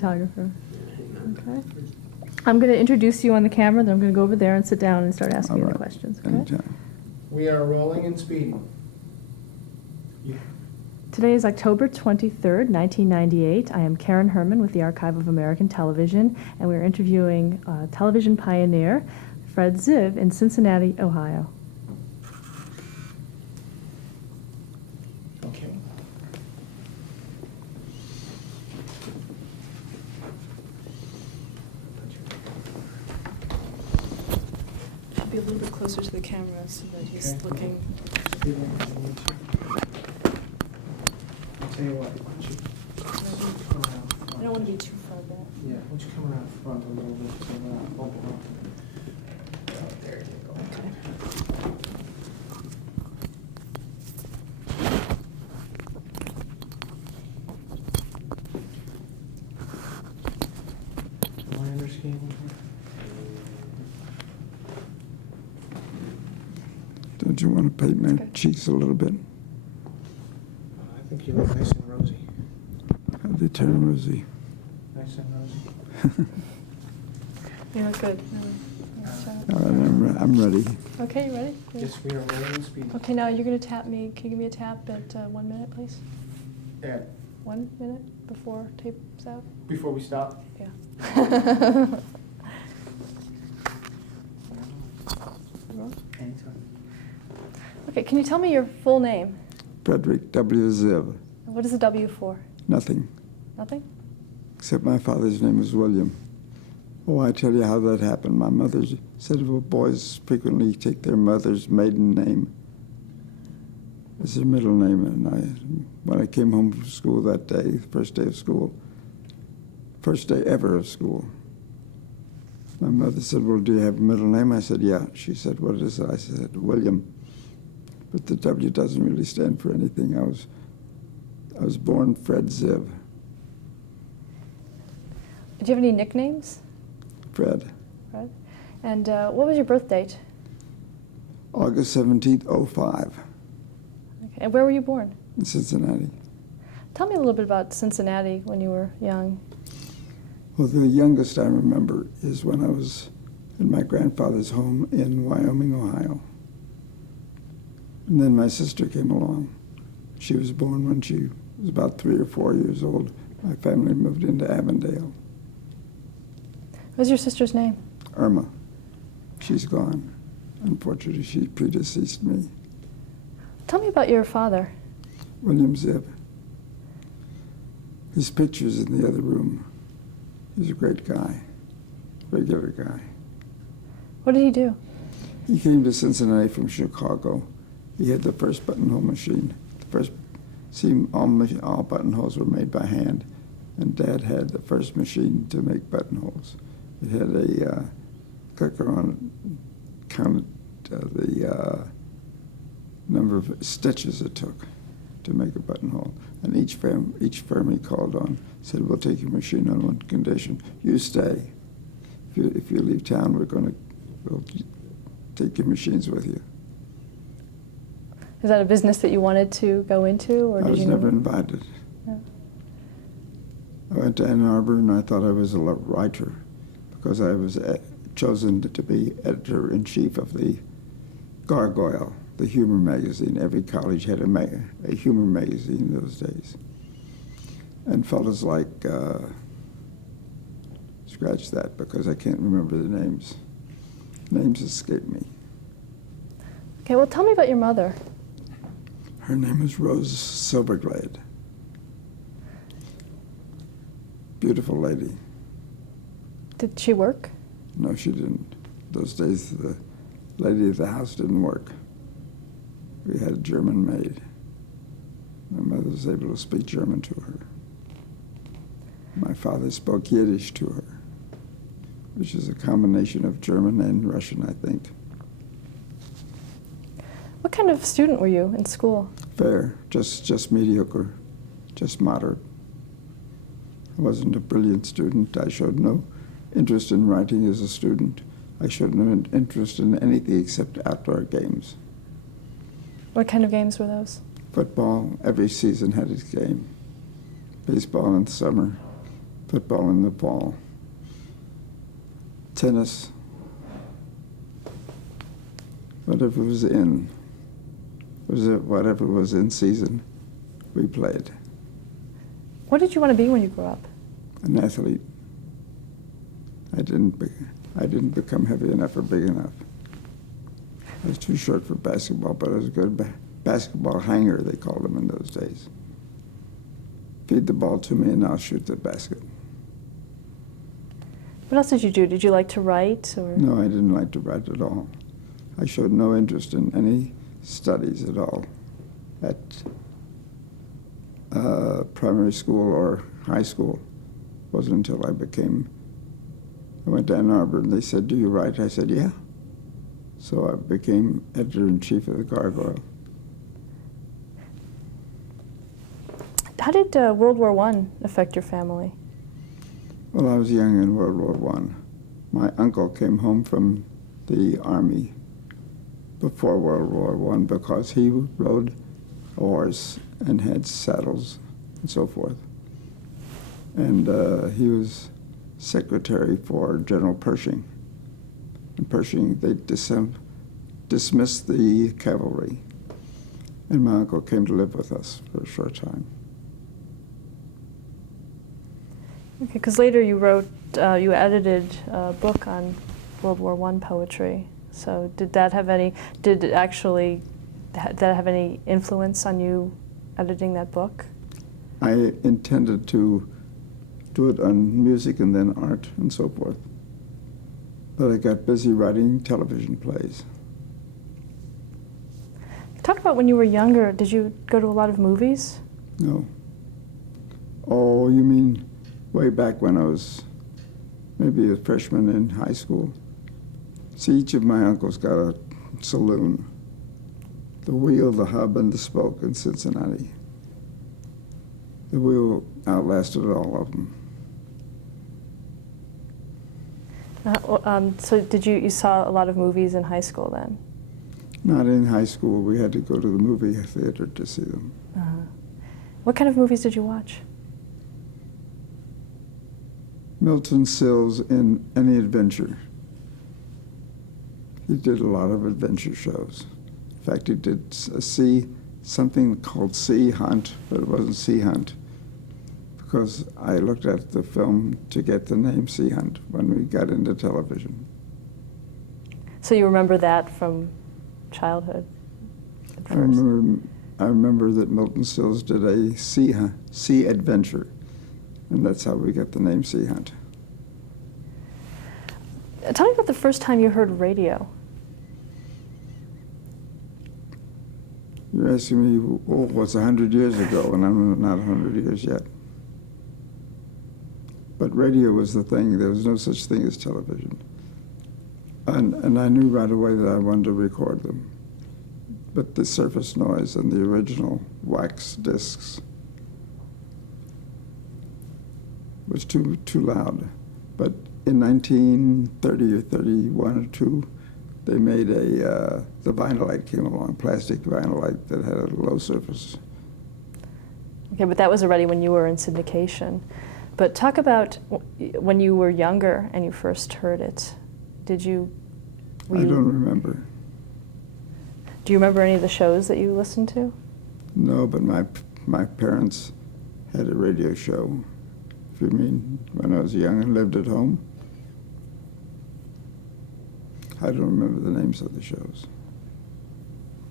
photographer. Okay. I'm going to introduce you on the camera, then I'm going to go over there and sit down and start asking you the questions. Okay? Anytime. We are rolling and speeding. Today is October 23rd, 1998. I am Karen Herman with the Archive of American Television, and we're interviewing television pioneer Fred Ziv in Cincinnati, Ohio. Okay. Should be a little bit closer to the camera so that he's Okay. looking. I'll tell you what, why don't you come around front? I don't want to be too far back. Yeah, why don't you come around front a little bit so we're not bumping up. Oh, there you go. Okay. Am I understanding here? Don't you want to paint my Okay. cheeks a little bit? I think you look nice and rosy. How'd they turn rosy? Nice and rosy. You look good. Nice job. All right, I'm ready. Okay, you ready? Yeah. Yes, we are rolling and speeding. Okay, now you're going to tap me. Can you give me a tap at 1 minute, please? Ed, 1 minute before tape's out? before we stop. Yeah. Anytime. Okay, can you tell me your full name? Frederic W. Ziv. And what is the W for? Nothing, Nothing? except my father's name was William. Oh, I tell you how that happened. My mother said, well, boys frequently take their mother's maiden name as their middle name. And when I came home from school that day, the first day of school, first day ever of school, my mother said, well, do you have a middle name? I said, yeah. She said, what is it? I said, William. But the W doesn't really stand for anything. I was born Fred Ziv. Do you have any nicknames? Fred. Fred? And what was your birth date? August 17th, 05, Okay. And where were you born? in Cincinnati. Tell me a little bit about Cincinnati when you were young. Well, the youngest I remember is when I was in my grandfather's home in Wyoming, Ohio. And then my sister came along. She was born when she was about 3 or 4 years old. My family moved into Avondale. What was your sister's name? Irma. She's gone. Unfortunately, she predeceased me. Tell me about your father. William Ziv. His picture's in the other room. He's a great guy, regular guy. What did he do? He came to Cincinnati from Chicago. He had the first buttonhole machine. The first, all buttonholes were made by hand, and Dad had the first machine to make buttonholes. It had a clicker on it, counted the number of stitches it took to make a buttonhole. And each firm he called on said, we'll take your machine on one condition. You stay. If you leave town, we'll take your machines with you. Is that a business that you wanted to go into, or I did was you never invited. Yeah. I went to Ann Arbor and I thought I was a writer because I was chosen to be editor-in-chief of the Gargoyle, the humor magazine. Every college had a humor magazine in those days. And fellas like, scratch that because I can't remember the names. Names escape me. Okay, well, tell me about your mother. Her name is Rose Silverglade. Beautiful lady. Did she work? No, she didn't. Those days, the lady of the house didn't work. We had a German maid. My mother was able to speak German to her. My father spoke Yiddish to her, which is a combination of German and Russian, I think. What kind of student were you in school? Fair, just mediocre, just moderate. I wasn't a brilliant student. I showed no interest in writing as a student. I showed no interest in anything except outdoor games. What kind of games were those? Football, every season had its game. Baseball in the summer, football in the fall, tennis, whatever was whatever was in season, we played. What did you want to be when you grew up? An athlete. I didn't become heavy enough or big enough. I was too short for basketball, but I was a good basketball hanger, they called them in those days. Feed the ball to me and I'll shoot the basket. What else did you do? Did you like to write? Or? No, I didn't like to write at all. I showed no interest in any studies at all at primary school or high school. It wasn't until I went to Ann Arbor and they said, "Do you write?" I said, "Yeah." So I became editor-in-chief of the Gargoyle. How did World War I affect your family? Well, I was young in World War I. My uncle came home from the Army before World War I because he rode a horse and had saddles and so forth. And he was secretary for General Pershing. In Pershing, they dismissed the cavalry. And my uncle came to live with us for a short time. Okay, because later you edited a book on World War I poetry. So did that have any influence on you editing that book? I intended to do it on music and then art and so forth. But I got busy writing television plays. Talk about when you were younger. Did you go to a lot of movies? No. Oh, you mean way back when I was maybe a freshman in high school? See, each of my uncles got a saloon. The Wheel, the Hub, and the Spoke in Cincinnati. The Wheel outlasted all of them. So you saw a lot of movies in high school then? Not in high school. We had to go to the movie theater to see them. What kind of movies did you watch? Milton Sills in Any Adventure. He did a lot of adventure shows. In fact, he did something called Sea Hunt, but it wasn't Sea Hunt, because I looked at the film to get the name Sea Hunt when we got into television. So you remember that from childhood? At first? I remember that Milton Sills did a sea adventure, and that's how we got the name Sea Hunt. Tell me about the first time you heard radio. You're asking me, what's 100 years ago, and I'm not 100 years yet. But radio was the thing. There was no such thing as television. And I knew right away that I wanted to record them. But the surface noise and the original wax discs was too loud. But in 1930 or 31 or 2, they made the vinylite came along, plastic vinylite that had a low surface. Okay, but that was already when you were in syndication. But talk about when you were younger and you first heard it. I don't remember. Do you remember any of the shows that you listened to? No, but my parents had a radio show. If you mean when I was young and lived at home. I don't remember the names of the shows.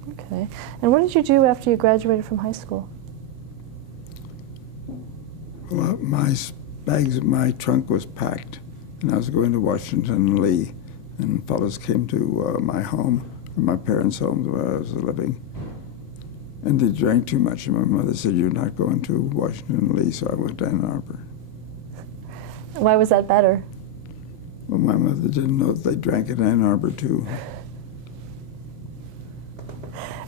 Okay. And what did you do after you graduated from high school? Well, my trunk was packed, and I was going to Washington and Lee, and fellows came to my home, or my parents' home where I was living, and they drank too much, and my mother said, "You're not going to Washington and Lee," so I went to Ann Arbor. Why was that better? Well, my mother didn't know that they drank at Ann Arbor, too.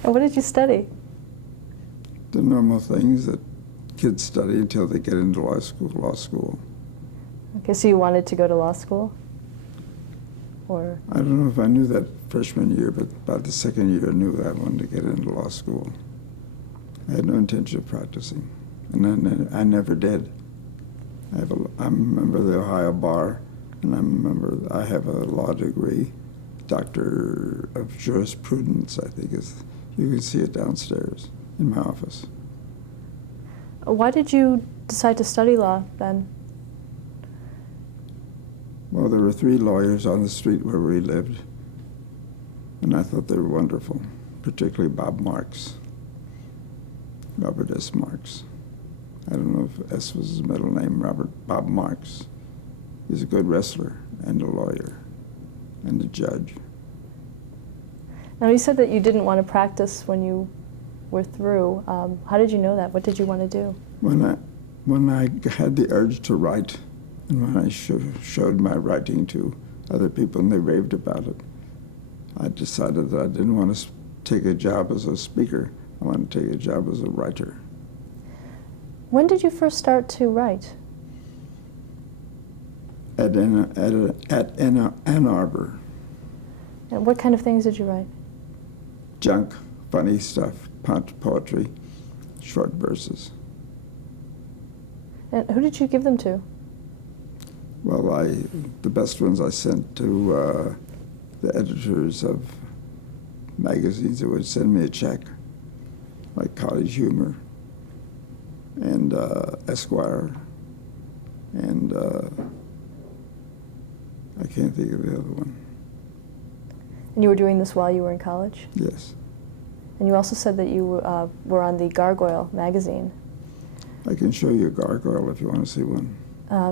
And what did you study? The normal things that kids study until they get into law school. Okay, so you wanted to go to law school? Or? I don't know if I knew that freshman year, but by the second year I knew that I wanted to get into law school. I had no intention of practicing, and I never did. I'm a member of the Ohio Bar, and I have a law degree, Doctor of Jurisprudence, I think is. You can see it downstairs in my office. Why did you decide to study law then? Well, there were 3 lawyers on the street where we lived, and I thought they were wonderful, particularly Bob Marks, Robert S. Marks. I don't know if S was his middle name, Bob Marks. He's a good wrestler and a lawyer and a judge. Now, you said that you didn't want to practice when you were through. How did you know that? What did you want to do? When I had the urge to write, and when I showed my writing to other people and they raved about it, I decided that I didn't want to take a job as a speaker. I wanted to take a job as a writer. When did you first start to write? At Ann Arbor. And what kind of things did you write? Junk, funny stuff, poetry, short verses. And who did you give them to? Well, the best ones I sent to the editors of magazines that would send me a check, like College Humor and Esquire, and I can't think of the other one. And you were doing this while you were in college? Yes. And you also said that you were on the Gargoyle magazine. I can show you a gargoyle if you want to see one.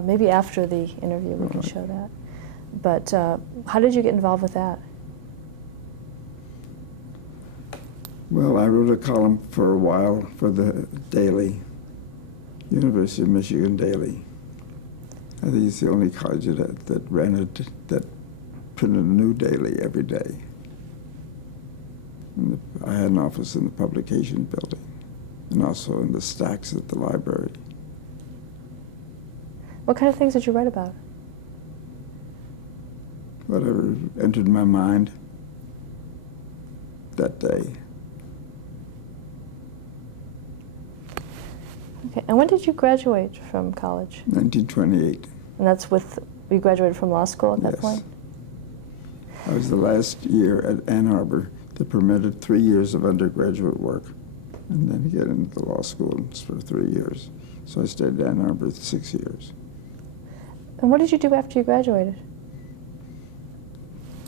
Maybe after the interview we can Right. show that. But how did you get involved with that? Well, I wrote a column for a while for the Daily, University of Michigan Daily. I think it's the only college that ran it, that printed a new daily every day. And I had an office in the publication building and also in the stacks at the library. What kind of things did you write about? Whatever entered my mind that day. Okay, and when did you graduate from college? 1928. And that's you graduated from law school at that Yes. point? I was the last year at Ann Arbor that permitted 3 years of undergraduate work and then get into the law school for 3 years. So I stayed at Ann Arbor 6 years. And what did you do after you graduated?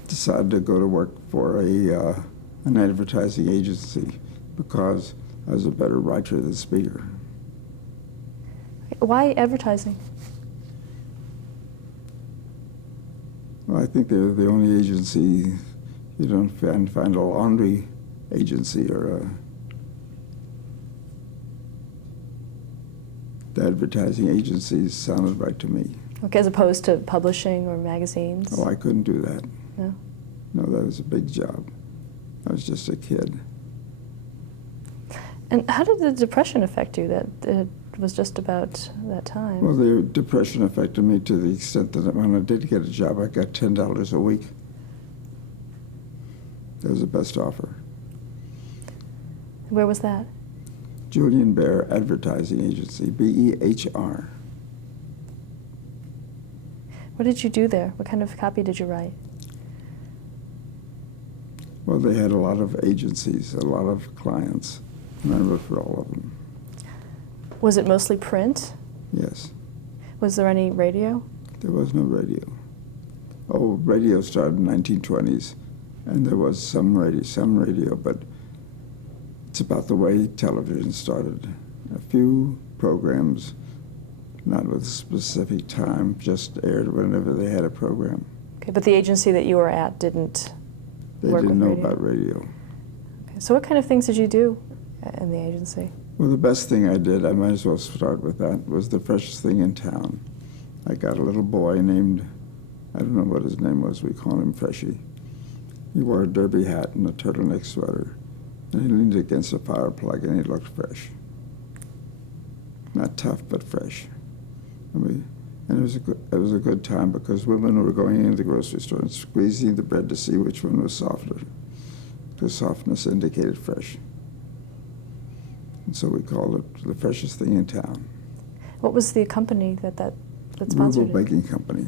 Decided to go to work for an advertising agency because I was a better writer than speaker. Why advertising? Well, I think they're the only agency you don't find a laundry agency or the advertising agencies sounded right to me. Okay, as opposed to publishing or magazines? Oh, I couldn't do that. No? No, that was a big job. I was just a kid. And how did the Depression affect you? That it was just about that time. Well, the Depression affected me to the extent that when I did get a job, I got $10 a week. That was the best offer. Where was that? Julian Behr Advertising Agency, BEHR. What did you do there? What kind of copy did you write? Well, they had a lot of agencies, a lot of clients, and I wrote for all of them. Was it mostly print? Yes. Was there any radio? There was no radio. Oh, radio started in the 1920s, and there was some radio, but it's about the way television started. A few programs, not with a specific time, just aired whenever they had a program. Okay, but the agency that you were at didn't They work didn't with know radio? about radio. Okay, so what kind of things did you do in the agency? Well, the best thing I did, I might as well start with that, was the freshest thing in town. I got a little boy named, I don't know what his name was, we called him Freshy. He wore a derby hat and a turtleneck sweater, and he leaned against a fire plug and he looked fresh. Not tough, but fresh. And it was a good time because women were going into the grocery store and squeezing the bread to see which one was softer. The softness indicated fresh. And so we called it the freshest thing in town. What was the company that sponsored Ruble it? Baking Company.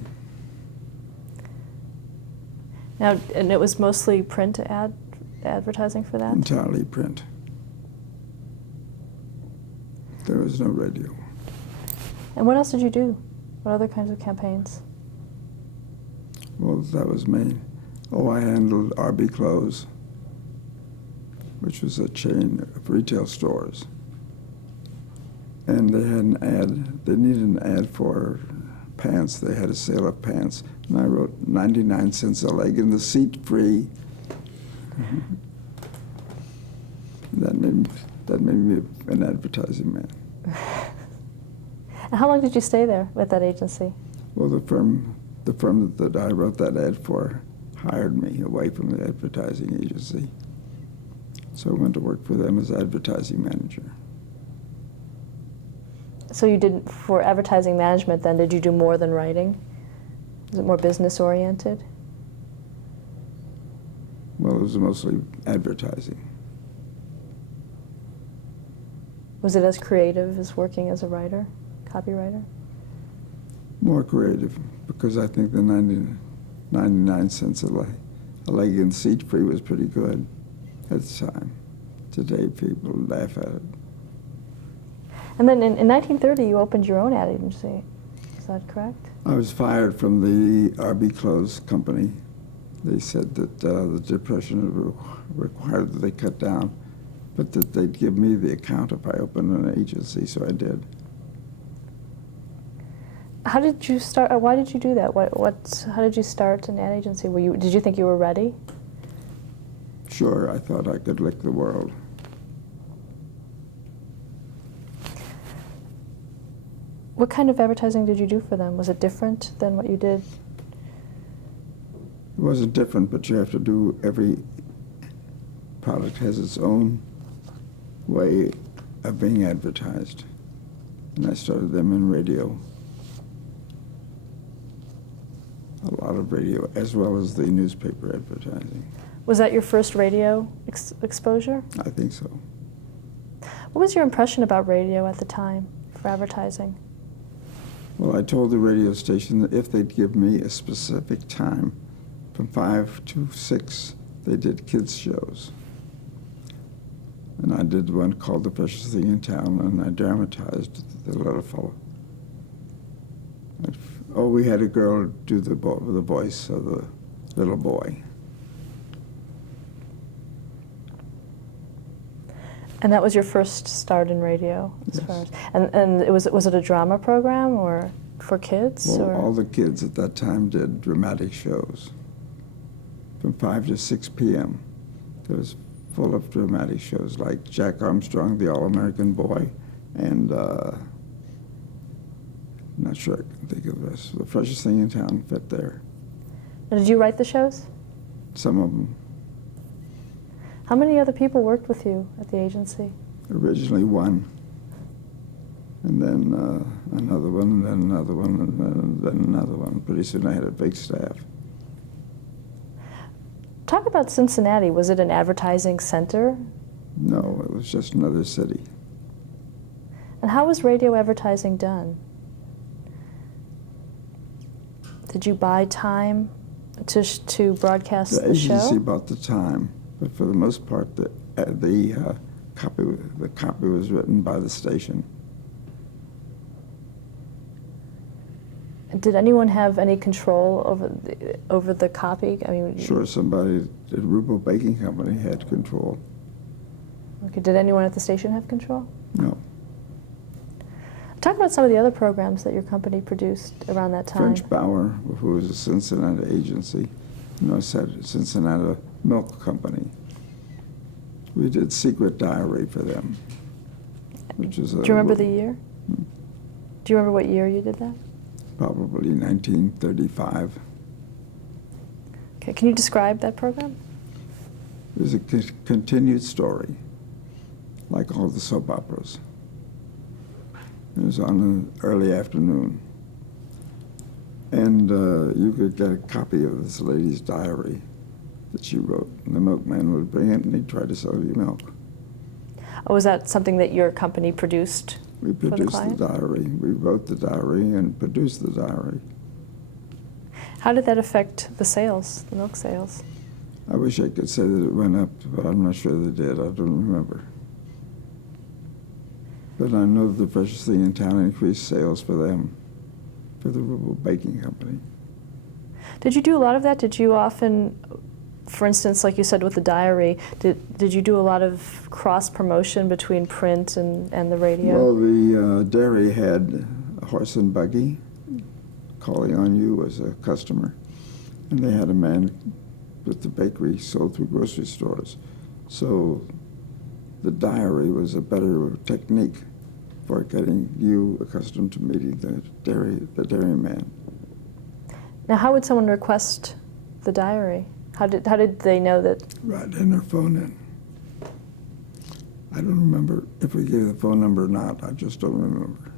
Now, and it was mostly print advertising for that? Entirely print. There was no radio. And what else did you do? What other kinds of campaigns? Well, that was me. Oh, I handled RB Clothes, which was a chain of retail stores. And they had an ad. They needed an ad for pants. They had a sale of pants. And I wrote 99 cents a leg in the seat free. That made me an advertising man. And how long did you stay there with that agency? Well, the firm that I wrote that ad for hired me away from the advertising agency. So I went to work for them as advertising manager. So you did, for advertising management then, did you do more than writing? Was it more business oriented? Well, it was mostly advertising. Was it as creative as working as a writer, copywriter? More creative, because I think the 99 cents a leg in seat free was pretty good at the time. Today, people laugh at it. And then in 1930, you opened your own ad agency. Is that correct? I was fired from the RB Clothes company. They said that the Depression required that they cut down, but that they'd give me the account if I opened an agency, so I did. How did you start? Why did you do that? How did you start an ad agency? Did you think you were ready? Sure, I thought I could lick the world. What kind of advertising did you do for them? Was it different than what you did? It wasn't different, but you have to do, every product has its own way of being advertised. And I started them in radio. A lot of radio, as well as the newspaper advertising. Was that your first radio exposure? I think so. What was your impression about radio at the time for advertising? Well, I told the radio station that if they'd give me a specific time, from 5 to 6, they did kids' shows. And I did one called The Precious Thing in Town, and I dramatized the little fellow. Oh, we had a girl do the voice of the little boy. And that was your first start in radio, as Yes. far as, and was it a drama program or for kids? Well, or? all the kids at that time did dramatic shows. From 5 to 6 p.m. It was full of dramatic shows like Jack Armstrong, the All-American Boy, and I'm not sure I can think of the rest. The Precious Thing in Town fit there. Now, did you write the shows? Some of them. How many other people worked with you at the agency? Originally one, and then another one, and then another one, and then another one. Pretty soon I had a big staff. Talk about Cincinnati. Was it an advertising center? No, it was just another city. And how was radio advertising done? Did you buy time to broadcast The the show? agency bought the time, but for the most part, the copy was written by the station. Did anyone have any control over the copy? I mean, Sure, somebody at Ruble Baking Company had control. okay, did anyone at the station have control? No, Talk about some of the other programs that your company produced around that time. French Bauer, who was a Cincinnati agency, said Cincinnati Milk Company. We did Secret Diary for them, which is Do you remember the year? Do you remember what year you did that? Probably 1935. Okay, can you describe that program? It was a continued story, like all the soap operas. It was on an early afternoon. And you could get a copy of this lady's diary that she wrote. And the milkman would bring it and he'd try to sell you milk. Oh, was that something that your company produced We the produced client? the diary. We wrote the diary and produced the diary. How did that affect the sales, the milk sales? I wish I could say that it went up, but I'm not sure that it did. I don't remember. But I know that the freshest thing in town increased sales for them, for the rural baking company. Did you do a lot of that? Did you often, for instance, like you said with the diary, did you do a lot of cross-promotion between print and the radio? Well, the dairy had a horse and buggy. Calling on You was a customer. And they had a man with the bakery sold through grocery stores. So the diary was a better technique for getting you accustomed to meeting the dairyman. Now, how would someone request the diary? How did they know that? Right in their phone in. I don't remember if we gave the phone number or not. I just don't remember.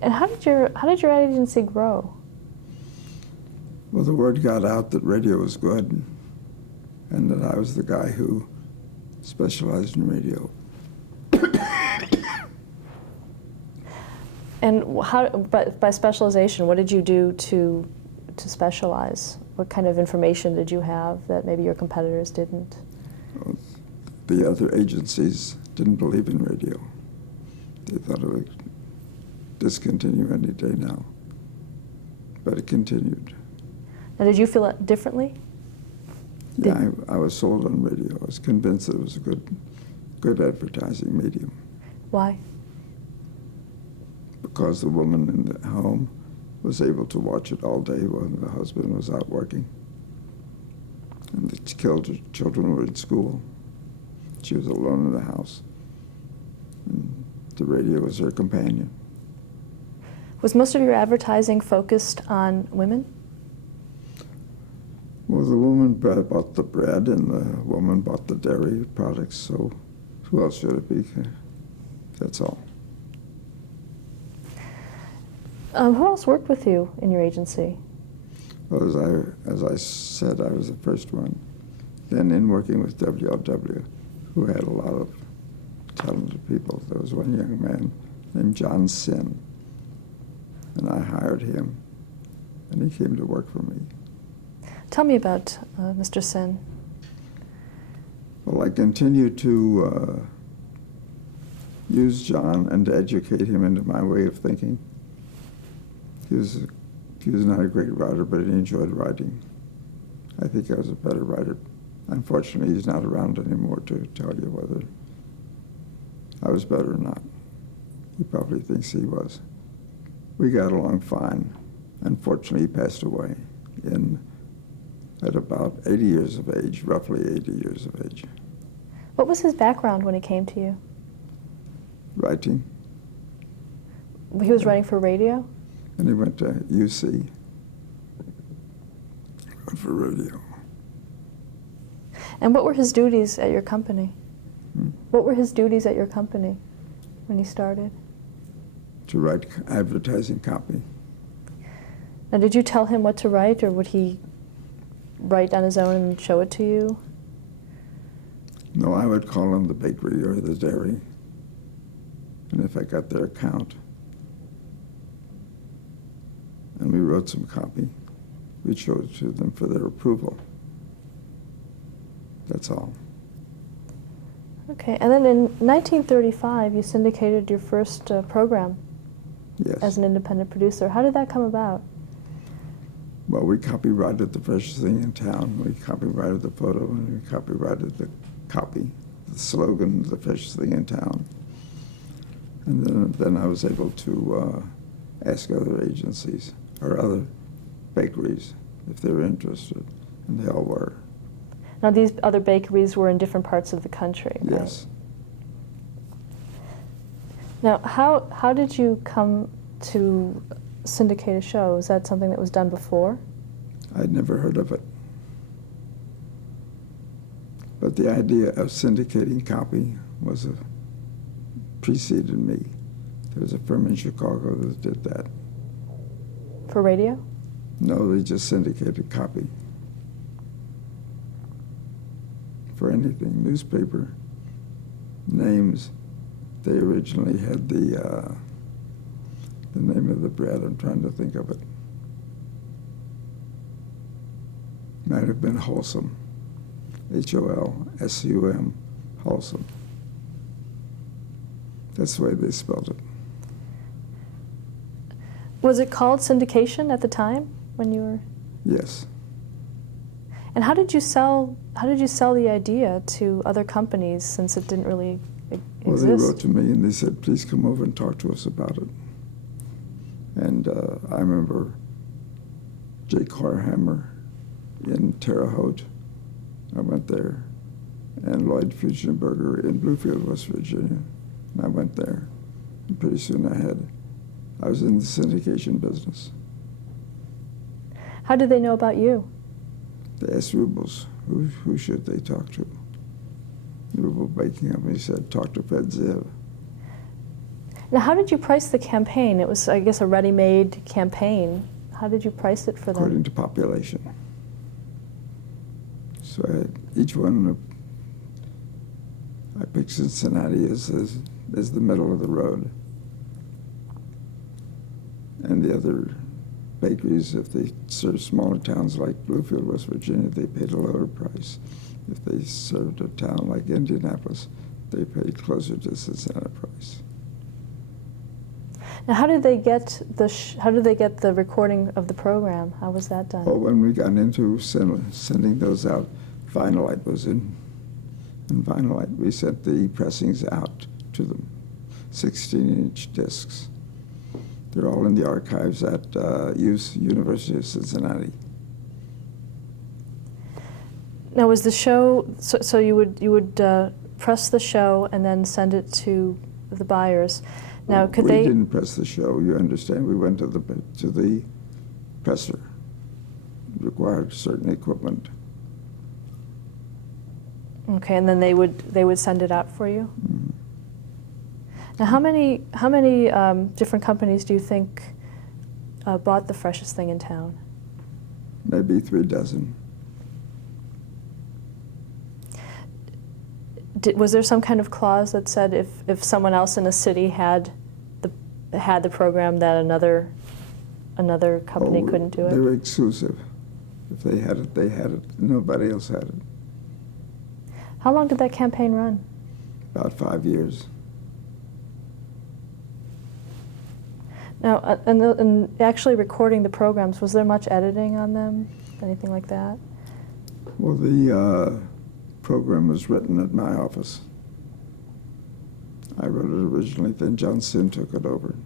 And how did your ad agency grow? Well, the word got out that radio was good and that I was the guy who specialized in radio. And by specialization, what did you do to specialize? What kind of information did you have that maybe your competitors didn't? Well, the other agencies didn't believe in radio. They thought it would discontinue any day now. But it continued. Now, did you feel it differently? Yeah, I was sold on radio. I was convinced that it was a good advertising medium. Why? Because the woman in the home was able to watch it all day while the husband was out working. And the children were in school. She was alone in the house. And the radio was her companion. Was most of your advertising focused on women? Well, the woman bought the bread and the woman bought the dairy products, so who else should it be? That's all. Who else worked with you in your agency? Well, as I said, I was the first one. Then in working with WLW, who had a lot of talented people, there was one young man named John Sin, and I hired him, and he came to work for me. Tell me about Mr. Sen. Well, I continued to use John and to educate him into my way of thinking. He was not a great writer, but he enjoyed writing. I think I was a better writer. Unfortunately, he's not around anymore to tell you whether I was better or not. He probably thinks he was. We got along fine. Unfortunately, he passed away at about 80 years of age, roughly 80 years of age. What was his background when he came to you? Writing. He was writing for radio? And he went to UC. Went for radio. And what were his duties at your company? Hmm? What were his duties at your company when he started? To write advertising copy. Now, did you tell him what to write, or would he write on his own and show it to you? No, I would call him the bakery or the dairy. And if I got their account, and we wrote some copy, we'd show it to them for their approval. That's all. Okay, and then in 1935, you syndicated your first program Yes. as an independent producer. How did that come about? Well, we copyrighted the freshest thing in town. We copyrighted the photo, and we copyrighted the copy, the slogan, the freshest thing in town. And then I was able to ask other agencies or other bakeries if they were interested, and they all were. Now, these other bakeries were in different parts of the country, right? Yes. Now, how did you come to syndicate a show? Was that something that was done before? I'd never heard of it. But the idea of syndicating copy preceded me. There was a firm in Chicago that did that. For radio? No, they just syndicated copy. For anything, newspaper, names. They originally had the name of the bread. I'm trying to think of it. Might have been Wholesome. Holsum, Wholesome. That's the way they spelled it. Was it called syndication at the time when you were? Yes. And how did you sell the idea to other companies since it didn't really Well, exist? they wrote to me and they said, please come over and talk to us about it. And I remember J. Carhammer in Terre Haute. I went there. And Lloyd Fugenberger in Bluefield, West Virginia. And I went there. And pretty soon I was in the syndication business. How did they know about you? They asked Rubles, who should they talk to? The Rubel Baking Company said, talk to Fred Ziv. Now, how did you price the campaign? It was, I guess, a ready-made campaign. How did you price it for them? According to population. So each one, I picked Cincinnati as the middle of the road. And the other bakeries, if they served smaller towns like Bluefield, West Virginia, they paid a lower price. If they served a town like Indianapolis, they paid closer to Cincinnati price. Now, how did they get the recording of the program? How was that done? Well, when we got into sending those out, Vinylite was in. And Vinylite, we sent the pressings out to them, 16-inch discs. They're all in the archives at University of Cincinnati. Now, was the show, so you would press the show and then send it to the buyers. Now, could we they? didn't press the show, you understand. We went to the presser. It required certain equipment. Okay, and then they would send it out for you. Mm-hmm. Now, how many different companies do you think bought the freshest thing in town? Maybe 3 dozen. Was there some kind of clause that said if someone else in a city had the program that another company couldn't do it? They were exclusive. If they had it, they had it. Nobody else had it. How long did that campaign run? About 5 years. Now, and actually recording the programs, was there much editing on them? Anything like that? Well, the program was written at my office. I wrote it originally, then John Sim took it over.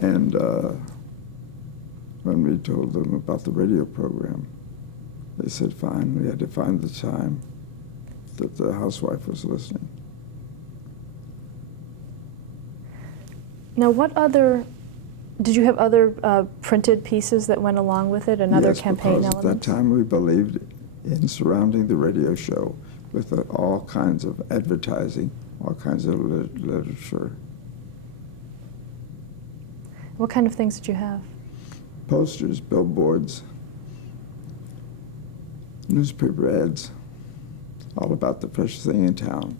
And when we told them about the radio program, they said, fine. We had to find the time that the housewife was listening. Now, did you have other printed pieces that went along with it and other campaign because elements? At that time we believed in surrounding the radio show with all kinds of advertising, all kinds of literature. What kind of things did you have? Posters, billboards, newspaper ads, all about the freshest thing in town.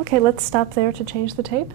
Okay, let's stop there to change the tape.